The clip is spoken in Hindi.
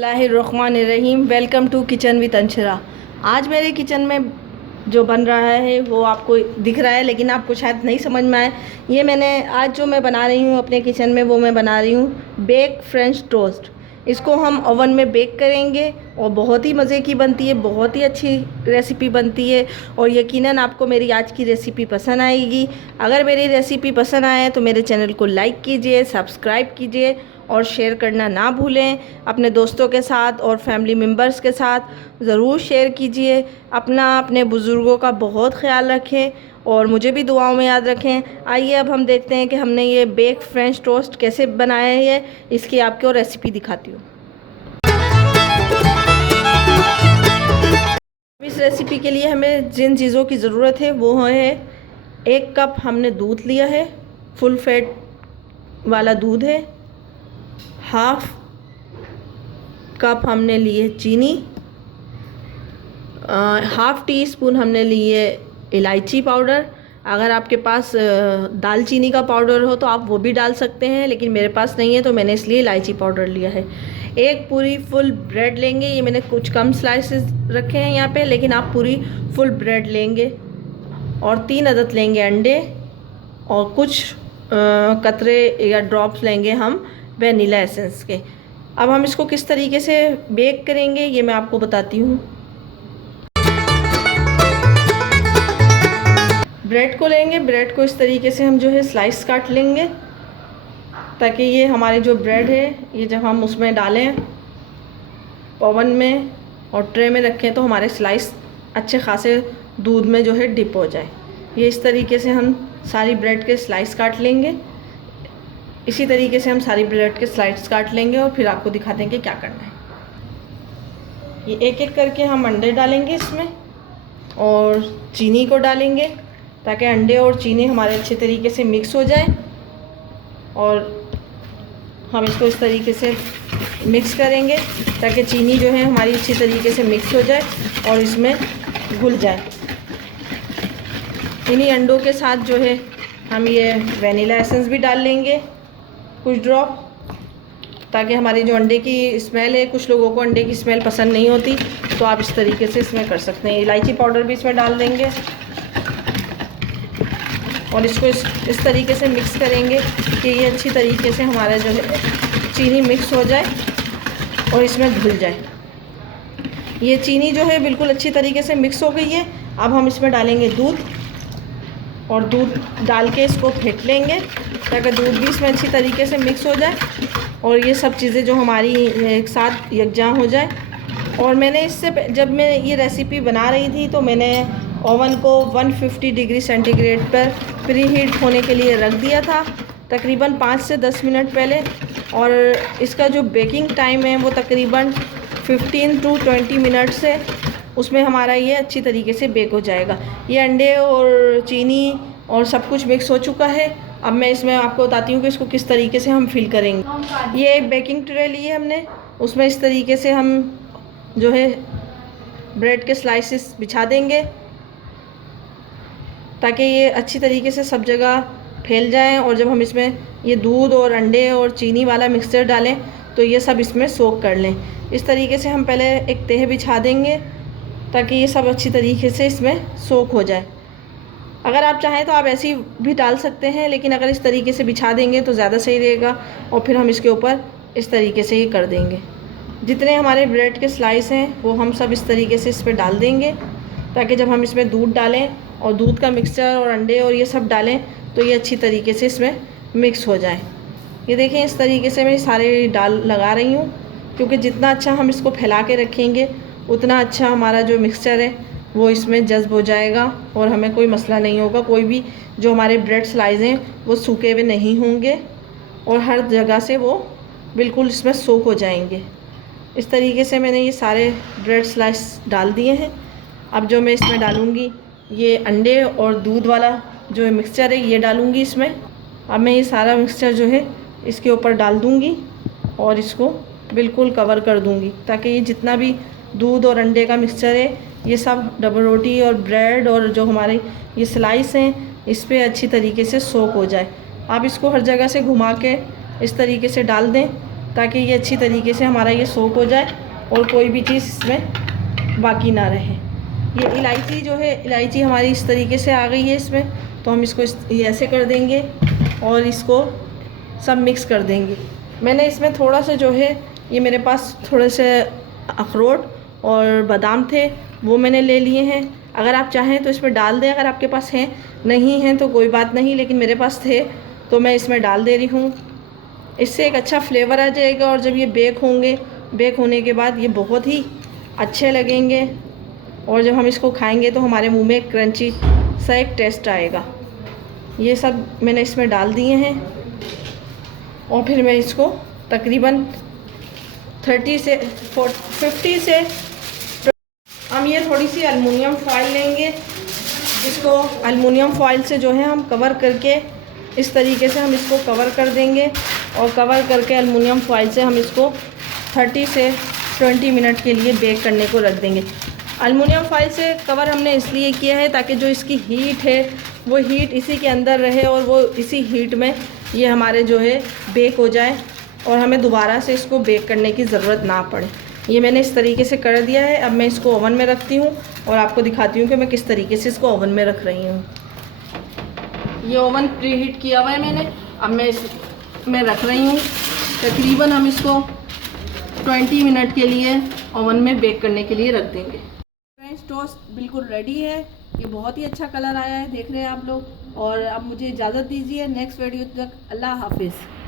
बिस्मिल्लाहिर्रहमानिर्रहीम। Welcome to kitchen with Anshara. आज मेरे किचन में जो बन रहा है वो आपको दिख रहा है, लेकिन आपको शायद नहीं समझ में आए। ये मैंने आज जो मैं बना रही हूँ अपने किचन में, वो मैं बना रही हूँ बेक फ्रेंच टोस्ट। इसको हम ओवन में बेक करेंगे और बहुत ही मज़े की बनती है, बहुत ही अच्छी रेसिपी बनती है और यकीनन आपको मेरी आज की रेसिपी पसंद आएगी। अगर मेरी रेसिपी पसंद आए तो मेरे चैनल को लाइक कीजिए, सब्सक्राइब कीजिए और शेयर करना ना भूलें। अपने दोस्तों के साथ और फैमिली मेम्बर्स के साथ ज़रूर शेयर कीजिए। अपने बुज़ुर्गों का बहुत ख्याल रखें और मुझे भी दुआओं में याद रखें। आइए अब हम देखते हैं कि हमने ये बेक फ्रेंच टोस्ट कैसे बनाया है। इसकी आपको रेसिपी दिखाती हूँ। इस रेसिपी के लिए हमें जिन चीज़ों की ज़रूरत है वो है, 1 कप हमने दूध लिया है, फुल फैट वाला दूध है। 1/2 कप हमने लिए चीनी, 1/2 टीस्पून हमने लिए इलायची पाउडर। अगर आपके पास दालचीनी का पाउडर हो तो आप वो भी डाल सकते हैं, लेकिन मेरे पास नहीं है तो मैंने इसलिए इलायची पाउडर लिया है। 1 पूरी फुल ब्रेड लेंगे। ये मैंने कुछ कम स्लाइसेस रखे हैं यहाँ पे, लेकिन आप पूरी फुल ब्रेड लेंगे। और 3 अदद लेंगे अंडे और कुछ कतरे या ड्रॉप्स लेंगे हम वनीला एसेंस के। अब हम इसको किस तरीके से बेक करेंगे ये मैं आपको बताती हूँ। ब्रेड को लेंगे, ब्रेड को इस तरीके से हम जो है स्लाइस काट लेंगे, ताकि ये हमारी जो ब्रेड है ये जब हम उसमें डालें ओवन में और ट्रे में रखें तो हमारे स्लाइस अच्छे खासे दूध में जो है डिप हो जाए। ये इस तरीके से हम सारी ब्रेड के स्लाइस काट लेंगे। इसी तरीके से हम सारी ब्रेड के स्लाइस काट लेंगे और फिर आपको दिखाते हैं कि क्या करना है। ये एक एक करके हम अंडे डालेंगे इसमें और चीनी को डालेंगे, ताकि अंडे और चीनी हमारे अच्छे तरीके से मिक्स हो जाए। और हम इसको इस तरीके से मिक्स करेंगे ताकि चीनी जो है हमारी अच्छी तरीके से मिक्स हो जाए और इसमें घुल जाए। इन्हीं अंडों के साथ जो है हम ये वनीला एसेंस भी डाल लेंगे, कुछ ड्रॉप, ताकि हमारी जो अंडे की स्मेल है, कुछ लोगों को अंडे की स्मेल पसंद नहीं होती तो आप इस तरीके से इसमें कर सकते हैं। इलायची पाउडर भी इसमें डाल देंगे और इसको इस तरीके से मिक्स करेंगे कि ये अच्छी तरीके से हमारा जो है चीनी मिक्स हो जाए और इसमें घुल जाए। ये चीनी जो है बिल्कुल अच्छी तरीके से मिक्स हो गई है। अब हम इसमें डालेंगे दूध और दूध डाल के इसको फेंट लेंगे ताकि दूध भी इसमें अच्छी तरीके से मिक्स हो जाए और ये सब चीज़ें जो हमारी एक साथ यकजा हो जाए। और मैंने इससे जब मैं ये रेसिपी बना रही थी तो मैंने ओवन को 150 डिग्री सेंटीग्रेड पर प्री हीट होने के लिए रख दिया था, तकरीबन 5 से 10 मिनट पहले। और इसका जो बेकिंग टाइम है वो तकरीबन 15 to 20 मिनट से उसमें हमारा ये अच्छी तरीके से बेक हो जाएगा। ये अंडे और चीनी और सब कुछ मिक्स हो चुका है। अब मैं इसमें आपको बताती हूँ कि इसको किस तरीके से हम फिल करेंगे। ये एक बेकिंग ट्रे ली है हमने, उसमें इस तरीके से हम जो है ब्रेड के स्लाइसेस बिछा देंगे ताकि ये अच्छी तरीके से सब जगह फैल जाएं। और जब हम इसमें ये दूध और अंडे और चीनी वाला मिक्सचर डालें तो ये सब इसमें सोक कर लें। इस तरीके से हम पहले एक तह बिछा देंगे ताकि ये सब अच्छी तरीके से इसमें सोक हो जाए। अगर आप चाहें तो आप ऐसी भी डाल सकते हैं, लेकिन अगर इस तरीके से बिछा देंगे तो ज़्यादा सही रहेगा। और फिर हम इसके ऊपर इस तरीके से ही कर देंगे। जितने हमारे ब्रेड के स्लाइस हैं वो हम सब इस तरीके से इस पर डाल देंगे, ताकि जब हम इसमें दूध डालें और दूध का मिक्सचर और अंडे और ये सब डालें तो ये अच्छी तरीके से इसमें मिक्स हो जाए। ये देखें, इस तरीके से मैं सारे डाल लगा रही हूँ, क्योंकि जितना अच्छा हम इसको फैला के रखेंगे उतना अच्छा हमारा जो मिक्सचर है वो इसमें जज्ब हो जाएगा और हमें कोई मसला नहीं होगा। कोई भी जो हमारे ब्रेड स्लाइस हैं वो सूखे हुए नहीं होंगे और हर जगह से वो बिल्कुल इसमें सोक हो जाएंगे। इस तरीके से मैंने ये सारे ब्रेड स्लाइस डाल दिए हैं। अब जो मैं इसमें डालूँगी ये अंडे और दूध वाला जो मिक्सचर है ये डालूँगी इसमें। अब मैं ये सारा मिक्सचर जो है इसके ऊपर डाल दूँगी और इसको बिल्कुल कवर कर दूँगी, ताकि ये जितना भी दूध और अंडे का मिक्सचर है ये सब डबल रोटी और ब्रेड और जो हमारे ये स्लाइस हैं इस पर अच्छी तरीके से सोक हो जाए। आप इसको हर जगह से घुमा के इस तरीके से डाल दें ताकि ये अच्छी तरीके से हमारा ये सोक हो जाए और कोई भी चीज़ इसमें बाकी ना रहे। ये इलायची जो है, इलायची हमारी इस तरीके से आ गई है इसमें, तो हम इसको ये ऐसे कर देंगे और इसको सब मिक्स कर देंगे। मैंने इसमें थोड़ा सा जो है, ये मेरे पास थोड़े से अखरोट और बादाम थे, वो मैंने ले लिए हैं। अगर आप चाहें तो इसमें डाल दें, अगर आपके पास हैं, नहीं हैं तो कोई बात नहीं, लेकिन मेरे पास थे तो मैं इसमें डाल दे रही हूँ। इससे एक अच्छा फ्लेवर आ जाएगा और जब ये बेक होंगे, बेक होने के बाद ये बहुत ही अच्छे लगेंगे और जब हम इसको खाएंगे तो हमारे मुंह में क्रंची सा एक टेस्ट आएगा। ये सब मैंने इसमें डाल दिए हैं और फिर मैं इसको तकरीबन 50 से हम ये थोड़ी सी एलुमिनियम फॉइल लेंगे। इसको एलुमिनियम फॉइल से जो है हम कवर करके इस तरीके से हम इसको कवर कर देंगे और कवर करके एलुमिनियम फॉइल से हम इसको 30 से 20 मिनट के लिए बेक करने को रख देंगे। एलुमिनियम फॉइल से कवर हमने इसलिए किया है ताकि जो इसकी हीट है वो हीट इसी के अंदर रहे और वो इसी हीट में ये हमारे जो है बेक हो जाए और हमें दोबारा से इसको बेक करने की ज़रूरत ना पड़े। ये मैंने इस तरीके से कर दिया है। अब मैं इसको ओवन में रखती हूँ और आपको दिखाती हूँ कि मैं किस तरीके से इसको ओवन में रख रही हूँ। ये ओवन प्री हीट किया हुआ है मैंने, अब मैं इसमें रख रही हूँ। तकरीबन हम इसको 20 मिनट के लिए ओवन में बेक करने के लिए रख देंगे। फ्रेंच टोस्ट बिल्कुल रेडी है, ये बहुत ही अच्छा कलर आया है, देख रहे हैं आप लोग। और अब मुझे इजाज़त दीजिए, नेक्स्ट वीडियो तक अल्लाह हाफिज़।